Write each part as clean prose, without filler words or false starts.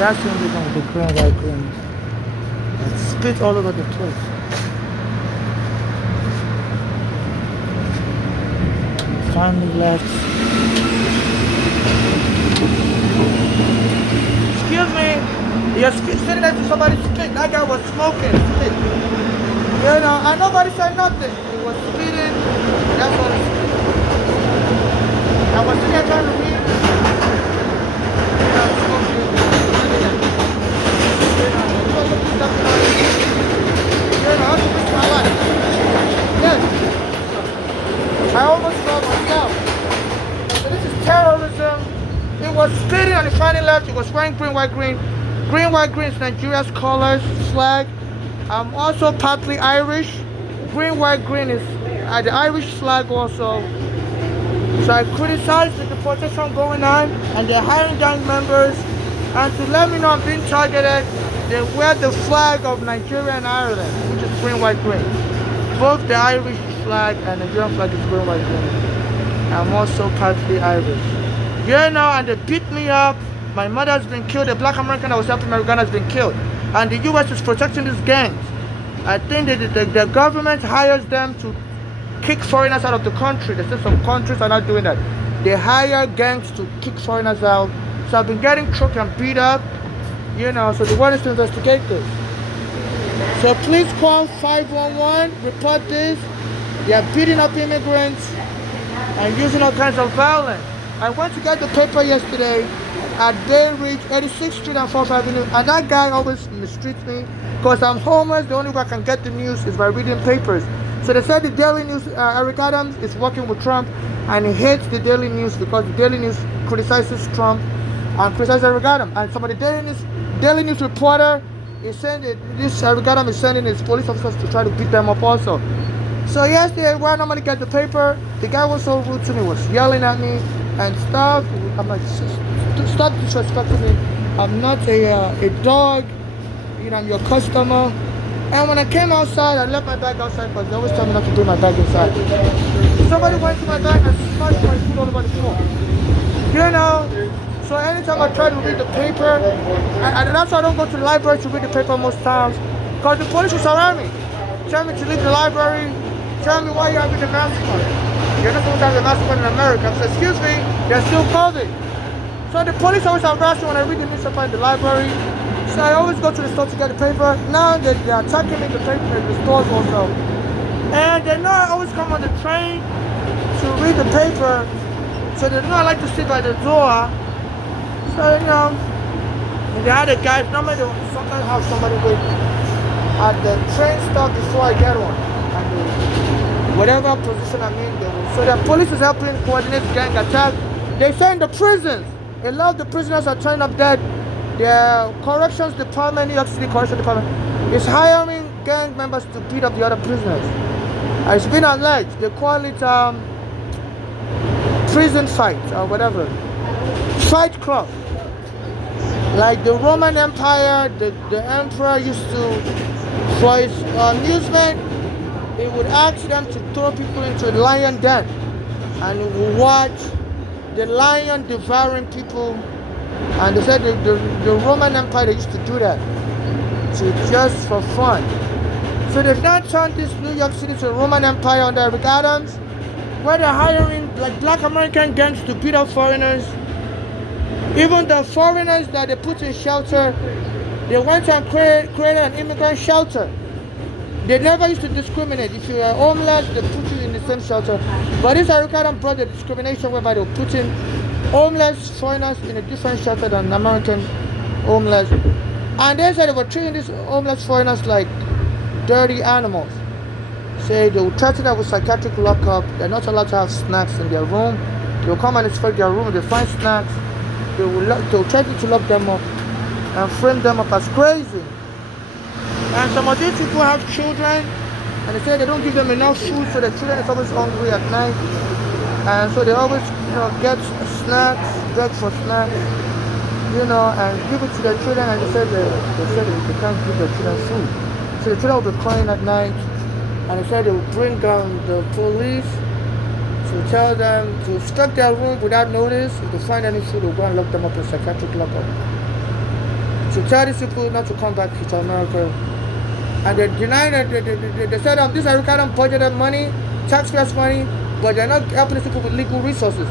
That's when they come with the green, white, green. And spit all over the place. Finally left. Excuse me. You're sitting next to somebody spit. That guy was smoking. Spit. You know, and nobody said nothing. He was spitting. That's what it is. I was sitting there trying to read. You know, smoking. I almost saw myself. So this is terrorism. It was spitting on the final left. It was wearing green, white, green. Green, white, green is Nigeria's colors, flag. I'm also partly Irish. Green, white, green is the Irish flag also. So I criticized the deportation going on, and they're hiring gang members. And to let me know I'm being targeted, they wear the flag of Nigeria and Ireland, which is green, white, green. Both the Irish flag and the Nigerian flag is green, white, green. I'm also partly Irish. You know, and they beat me up. My mother has been killed. The black American that was helping American has been killed. And the U.S. is protecting these gangs. I think that the government hires them to kick foreigners out of the country. They say some countries are not doing that. They hire gangs to kick foreigners out. So I've been getting choked and beat up. You know, so they want us to investigate this. So please call 511, report this. They are beating up immigrants and using all kinds of violence. I went to get the paper yesterday at Bay Ridge, 86th Street and 4th Avenue, and that guy always mistreats me because I'm homeless. The only way I can get the news is by reading papers. So they said the Daily News, Eric Adams is working with Trump, and he hates the Daily News because the Daily News criticizes Trump and criticizes Eric Adams. And some of the Daily News reporter is saying that this Eric Adams is sending his police officers to try to beat them up also. So yesterday, when I'm gonna get the paper, the guy was so rude to me, was yelling at me and stuff. I'm like, stop disrespecting me. I'm not a dog. You know, I'm your customer. And when I came outside, I left my bag outside because they always tell me not to do my bag inside. Somebody went to my bag and smashed my food all over the floor. You know, so anytime I try to read the paper, and that's why I don't go to the library to read the paper most times, because the police will surround me. Tell me to leave the library, tell me why you're having a mask on. You're not supposed to have a mask on in America. I said, excuse me, there's still COVID. So the police always harass me when I read the newspaper in the library. So I always go to the store to get the paper. Now they're attacking me, the paper in the stores also. And they know I always come on the train to read the paper. So they know I like to sit by the door. So, you know, and they had a guy, normally they sometimes have somebody wait at the train stop before I get on. And whatever position I'm in, they will. So the police is helping coordinate gang attack. They say in the prisons, a lot of the prisoners are turning up dead. The corrections department, New York City Corrections Department, is hiring gang members to beat up the other prisoners. It's been alleged. They call it prison fight or whatever. Fight club. Like the Roman Empire, the emperor used to, for his amusement, he would ask them to throw people into a lion den. And he would watch the lion devouring people. And they said the Roman Empire, they used to do that just for fun. So they've now turned this New York City to a Roman Empire under Eric Adams, where they're hiring like black American gangs to beat up foreigners. Even the foreigners that they put in shelter, they went and created an immigrant shelter. They never used to discriminate. If you were homeless, they put you in the same shelter. But this Eric Adams brought the discrimination whereby they were putting homeless foreigners in a different shelter than American homeless. And they said they were treating these homeless foreigners like dirty animals. Say they will threaten them with psychiatric lockup. They're not allowed to have snacks in their room. They will come and inspect their room. They find snacks. They will threaten to lock them up and frame them up as crazy. And some of these people have children, and they say they don't give them enough food, so the children is always hungry at night. And so they always, get snacks, beg for snacks, and give it to their children. And they said they can't give their children food. So the children will be crying at night, and they said they will bring the police to tell them to inspect their room without notice. If they find any food, they'll go and lock them up in psychiatric lockup. to tell these people not to come back to America. And they deny that they said this American budgeted money, taxpayers' money, but they're not helping these people with legal resources.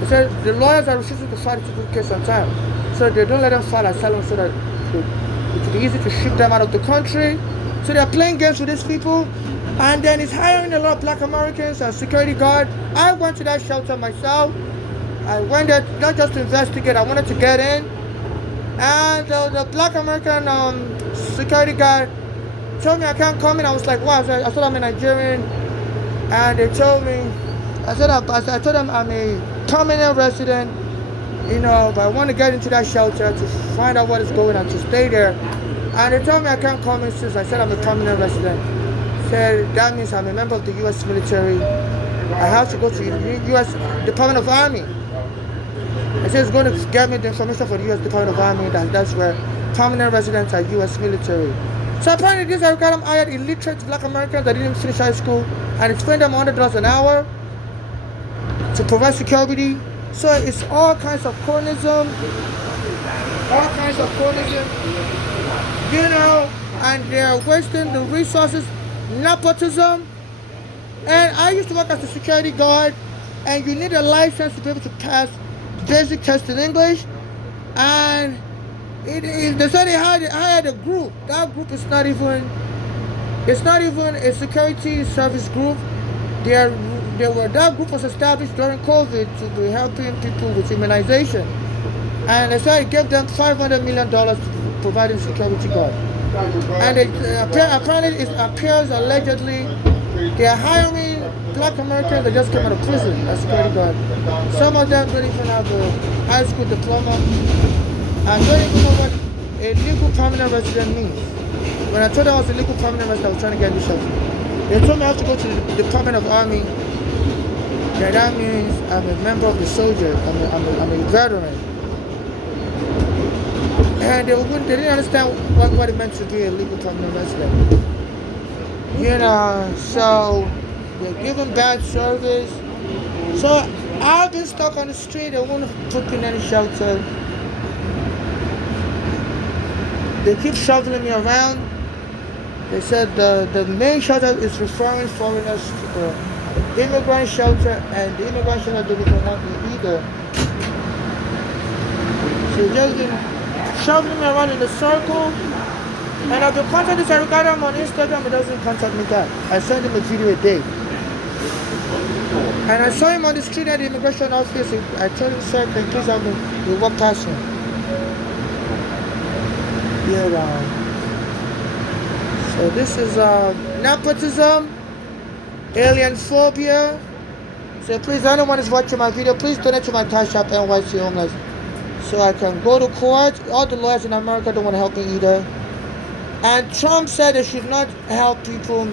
They said the lawyers are refusing to file this case on time. So they don't let them file asylum so that it would be easy to ship them out of the country. So they're playing games with these people. And then it's hiring a lot of black Americans as security guard. I went to that shelter myself. I went there not just to investigate, I wanted to get in. And the black American security guard told me I can't come in. I was like, wow. I told I'm a Nigerian. And they told me, I told them I'm a permanent resident, but I want to get into that shelter to find out what is going on, to stay there. And they told me I can't come in since I said I'm a permanent resident. Said that means I'm a member of the U.S. military. I have to go to the U.S. Department of Army. I said it's going to get me the information for the U.S. Department of Army. That's where permanent residents are U.S. military. So apparently these Americans hired illiterate black Americans that didn't finish high school and it's paying them $100 an hour to provide security. So it's all kinds of cronyism, and they're wasting the resources, nepotism. And I used to work as a security guard, and you need a license to be able to pass basic tests in English. And they said they hired a group. That group is not even a security service group. That group was established during COVID to be helping people with immunization. And they said it gave them $500 million to providing security guard. And apparently it appears allegedly they are hiring black Americans that just came out of prison as security guard. Some of them don't even have a high school diploma and don't even know what a legal permanent resident means. When I told them I was a legal permanent resident, I was trying to get into shelter. They told me I have to go to the Department of Army. Yeah, that means I'm a member of the soldiers. I'm a veteran. And they didn't understand what it meant to be a legal permanent resident. So they're giving bad service. So I've been stuck on the street. They won't put me in any shelter. They keep shuffling me around. They said the main shelter is referring foreigners to the immigrant shelter, and the immigrant shelter don't even want me either. So just been shuffling me around in a circle. And I've been contacting this Ricardo on Instagram, he doesn't contact me back. I send him a video a day. And I saw him on the street at the immigration office. I told him, sir, can you please help me? He walked past me. So this is nepotism, alien phobia. So please, anyone is watching my video, please donate to my Cash App NYC Homeless so I can go to court. All the lawyers in America don't want to help me either. And Trump said they should not help people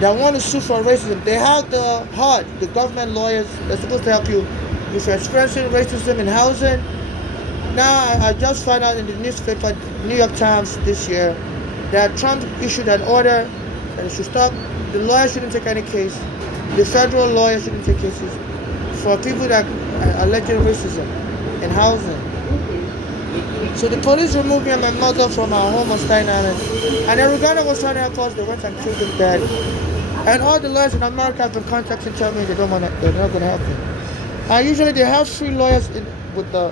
that want to sue for racism. They have the HUD, the government lawyers, they're supposed to help you if you're experiencing racism in housing. Now, I just found out in the newspaper, New York Times this year, that Trump issued an order that it should stop. The lawyers shouldn't take any case. The federal lawyers shouldn't take cases for people that are alleged racism in housing. So the police removed me and my mother from our home on Staten Island. And the Uganda was trying to help us. They went and killed them dead. And all the lawyers in America have been contacting, telling me they're not going to help me. Usually they have free lawyers with the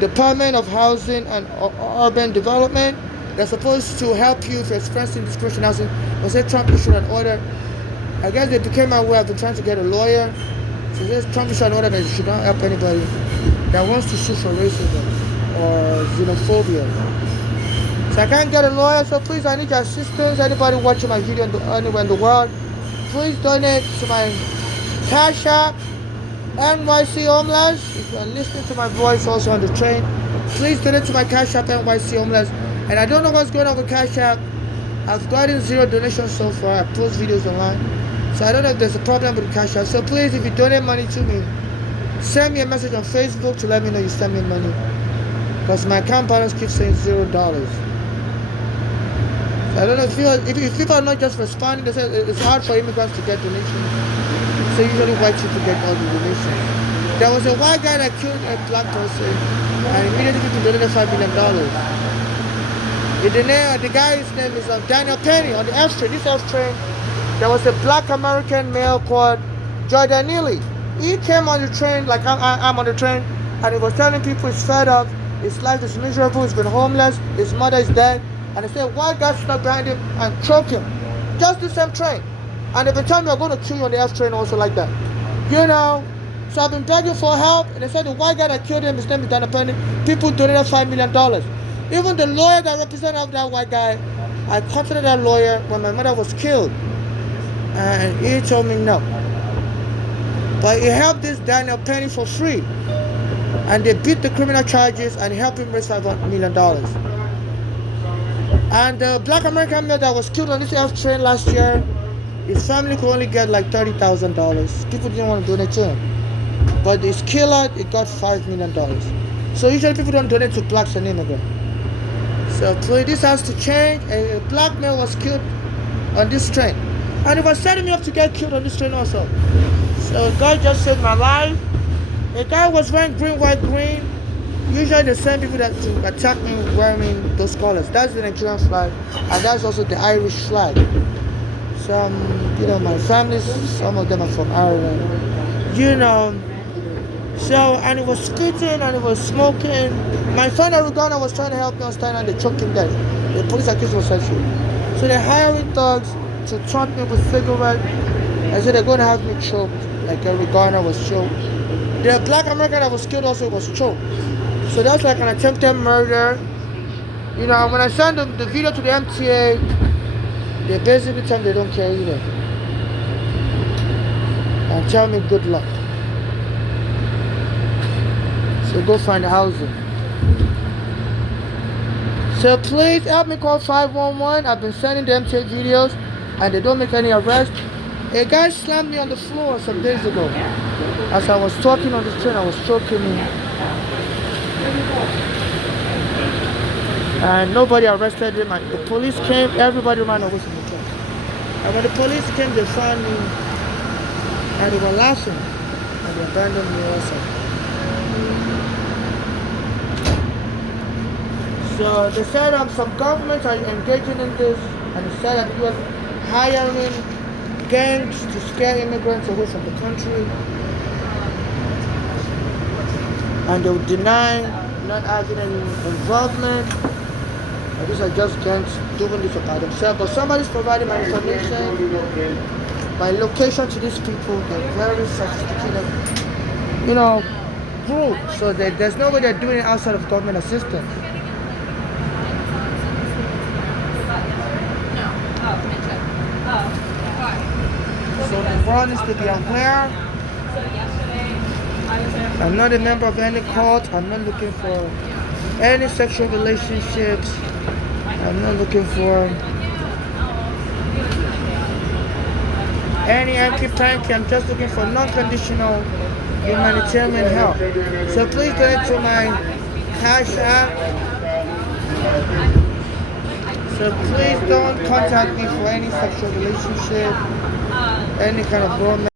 Department of Housing and Urban Development. They're supposed to help you if you're experiencing discrimination housing. But say Trump issued an order. I guess they became aware. I've been trying to get a lawyer. So this Trump issued an order that you should not help anybody that wants to sue for racism or xenophobia. So I can't get a lawyer, so please, I need your assistance. Anybody watching my video anywhere in the world, please donate to my Cash App, NYC Homeless. If you're listening to my voice also on the train, please donate to my Cash App, NYC Homeless. And I don't know what's going on with Cash App. I've gotten 0 donations so far. I post videos online. So I don't know if there's a problem with Cash App. So please, if you donate money to me, send me a message on Facebook to let me know you send me money. Because my account balance keeps saying $0. I don't know if people are not just responding. They say it's hard for immigrants to get donations. So usually white people get all the donations. There was a white guy that killed a black person and immediately people donated $5 million. The guy's name is Daniel Penny on the F train. This F train, there was a black American male called Jordan Neely. He came on the train like I'm on the train, and he was telling people he's fed up, his life is miserable, he's been homeless, his mother is dead, and he said white guys snuck behind him and choked him. Just the same train. And they've been telling me I'm going to kill you on the F train also like that. You know, so I've been begging for help, and they said the white guy that killed him, his name is Daniel Penny, people donated $5 million. Even the lawyer that represented that white guy, I contacted that lawyer when my mother was killed, and he told me no. But he helped this Daniel Penny for free, and they beat the criminal charges and helped him raise $5 million. And the black American male that was killed on this F train last year, his family could only get like $30,000. People didn't want to donate to him, but his killer, it got $5 million. So usually people don't donate to blacks and immigrants. So this has to change. A black male was killed on this train, and it was setting me up to get killed on this train also. So God just saved my life. A guy was wearing green, white, green. Usually the same people that attack me wearing those colors. That's the Nigerian flag, and that's also the Irish flag. Some, my family, some of them are from Ireland. So, and it was spitting and it was smoking. My friend Arugana was trying to help me on stand and they choked him dead. The police accused him of sexual. So they're hiring thugs to taunt me with cigarettes. And so they're going to have me choked, like Arugana was choked. The black American that was killed also was choked. So that's like an attempted murder. When I send them the video to the MTA, they basically tell me they don't care either. And tell me good luck. So go find housing. So please help me call 511. I've been sending them MTA videos and they don't make any arrests. A guy slammed me on the floor some days ago. As I was talking on the train, I was choking him. And nobody arrested him. And the police came, everybody ran away from the train. And when the police came, they found me and they were laughing. And they abandoned me also. So they said some governments are engaging in this, and they said that it was hiring gangs to scare immigrants away from the country, and they would deny not having any involvement. And these are just gangs doing this about themselves. But somebody's providing my information, my location to these people. They're very sophisticated, group. So there's no way they're doing it outside of government assistance. So the world needs to be aware. I'm not a member of any cult. I'm not looking for any sexual relationships. I'm not looking for any hanky-panky. I'm just looking for non-conditional humanitarian help. So please donate to my Cash App. So please don't contact me for any sexual relationship, any kind of romance.